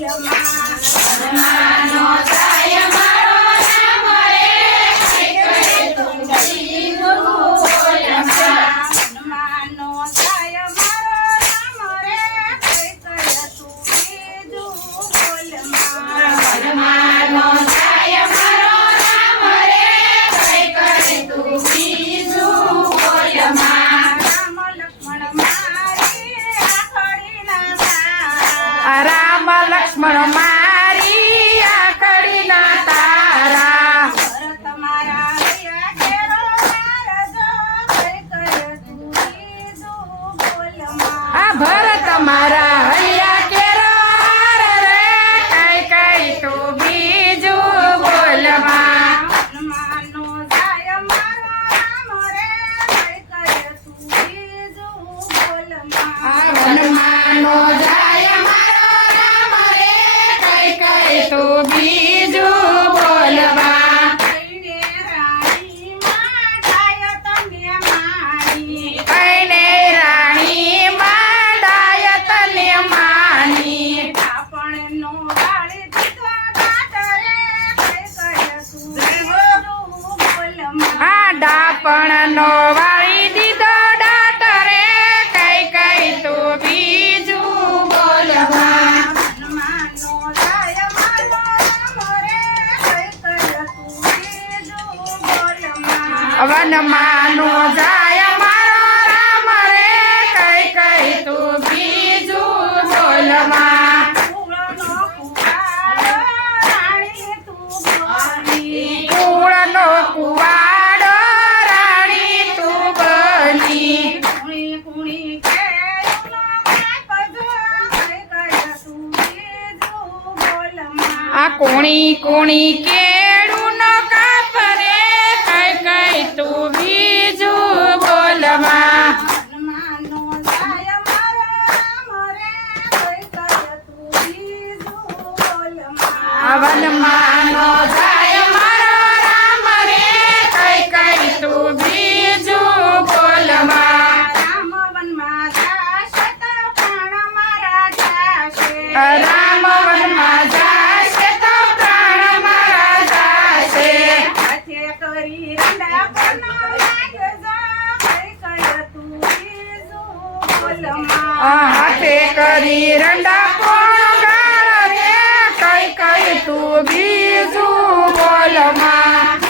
இல்லம்மா રામ લક્ષ્મણ મારી આકડીના તારા. ભરત મારા હૈયા ઘેરો મારજો, કઈ કરે તું બીજું બોલમાં. આ ભરત મારા હૈયા કેરો રે કઈ કઈ તું બીજું બોલમાં હનુમાનનો જાય આ નો વાળી દીધો ડાટરે કઈ કઈ તો બીજું. વનમાનો જાય આ કોણી કોણી કેળું નો કાપરે કઈ કઈ તું બીજું બોલમાં હનુમાનનો જાય મારો રામ રે, કઈ તું બીજું બોલમાં. આ વનમાનો જાય મારો રામ રે કઈ કઈ તું બીજું બોલમાં રામ વનમાં જાશે તો મારા જાશે. રામ વનમાં જાશે હાથે કરી રંડા રે કઈ કઈ તું બીજું બોલમાં.